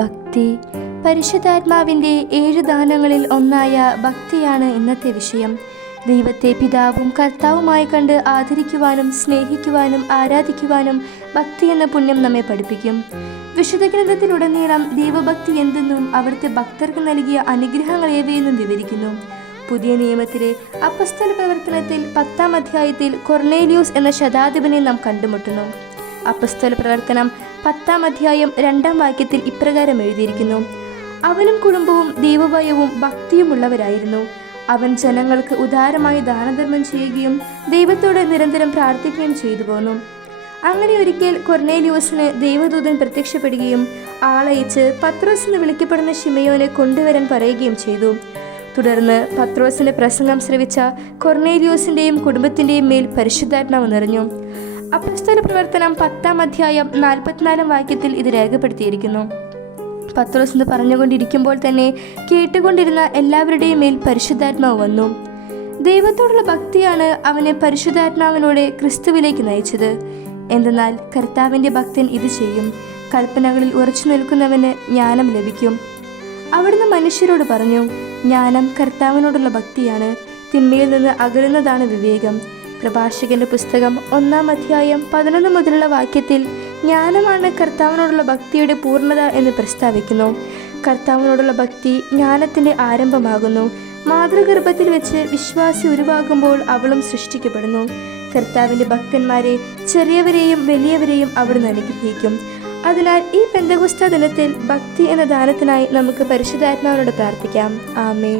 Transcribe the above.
ഭക്തി. പരിശുദ്ധാത്മാവിൻ്റെ 7 ദാനങ്ങളിൽ ഒന്നായ ഭക്തിയാണ് ഇന്നത്തെ വിഷയം. ദൈവത്തെ പിതാവും കർത്താവുമായി കണ്ട് ആദരിക്കുവാനും സ്നേഹിക്കുവാനും ആരാധിക്കുവാനും ഭക്തി എന്ന പുണ്യം നമ്മെ പഠിപ്പിക്കും. വിശുദ്ധ ഗ്രന്ഥത്തിലുടനീളം ദൈവഭക്തി എന്തെന്നും അവിടുത്തെ ഭക്തർക്ക് നൽകിയ അനുഗ്രഹങ്ങൾ ഏവയെന്നും വിവരിക്കുന്നു. പുതിയ നിയമത്തിലെ അപ്പസ്തല പ്രവർത്തനത്തിൽ 10-ാം അധ്യായത്തിൽ കൊർണേലിയോസ് എന്ന ശതാധിപനെ നാം കണ്ടുമുട്ടുന്നു. അപ്പസ്തല പ്രവർത്തനം 10-ാം അധ്യായം 2-ാം വാക്യത്തിൽ ഇപ്രകാരം എഴുതിയിരിക്കുന്നു: അവനും കുടുംബവും ദൈവഭയവും ഭക്തിയുമുള്ളവരായിരുന്നു. അവൻ ജനങ്ങൾക്ക് ഉദാരമായി ദാനധർമ്മം ചെയ്യുകയും ദൈവത്തോട് നിരന്തരം പ്രാർത്ഥിക്കുകയും ചെയ്തു പോന്നു. അങ്ങനെ ഒരിക്കൽ കൊർണേലിയോസിന് ദൈവദൂതൻ പ്രത്യക്ഷപ്പെടുകയും ആളയച്ച് പത്രോസ് എന്ന് വിളിക്കപ്പെടുന്ന ശിമയോനെ കൊണ്ടുവരാൻ പറയുകയും ചെയ്തു. തുടർന്ന് പത്രോസിന്റെ പ്രസംഗം ശ്രവിച്ച കൊർണേലിയോസിന്റെയും കുടുംബത്തിന്റെയും മേൽ പരിശുദ്ധാത്മാവ് നിറഞ്ഞു. അപ്പസ്തല പ്രവർത്തനം 10-ാം അധ്യായം 44-ാം വാക്യത്തിൽ ഇത് രേഖപ്പെടുത്തിയിരിക്കുന്നു. പത്രോസ് എന്ന് പറഞ്ഞുകൊണ്ടിരിക്കുമ്പോൾ തന്നെ കേട്ടുകൊണ്ടിരുന്ന എല്ലാവരുടെയും മേൽ പരിശുദ്ധാത്മാവ് വന്നു. ദൈവത്തോടുള്ള ഭക്തിയാണ് അവനെ പരിശുദ്ധാത്മാവിനോടെ ക്രിസ്തുവിലേക്ക് നയിച്ചത്. എന്തെന്നാൽ കർത്താവിൻ്റെ ഭക്തൻ ഇത് ചെയ്യും. കൽപ്പനകളിൽ ഉറച്ചു നിൽക്കുന്നവന് ജ്ഞാനം ലഭിക്കും. അവിടുന്ന് മനുഷ്യരോട് പറഞ്ഞു: ജ്ഞാനം കർത്താവിനോടുള്ള ഭക്തിയാണ്, തിന്മയിൽ നിന്ന് അകലുന്നതാണ് വിവേകം. പ്രഭാഷകന്റെ പുസ്തകം 1-ാം അധ്യായം 11 മുതലുള്ള വാക്യത്തിൽ ജ്ഞാനമാണ് കർത്താവിനോടുള്ള ഭക്തിയുടെ പൂർണ്ണത എന്ന് പ്രസ്താവിക്കുന്നു. കർത്താവിനോടുള്ള ഭക്തി ജ്ഞാനത്തിൻ്റെ ആരംഭമാകുന്നു. മാതൃഗർഭത്തിൽ വെച്ച് വിശ്വാസി ഉരുവാകുമ്പോൾ അവളും സൃഷ്ടിക്കപ്പെടുന്നു. കർത്താവിൻ്റെ ഭക്തന്മാരെ, ചെറിയവരെയും വലിയവരെയും അവിടുന്ന് അനുഗ്രഹിക്കും. അതിനാൽ ഈ പെന്തക്കോസ്താ ദിനത്തിൽ ഭക്തി എന്ന ദാനത്തിനായി നമുക്ക് പരിശുദ്ധാത്മാവിനോട് പ്രാർത്ഥിക്കാം. ആമേൻ.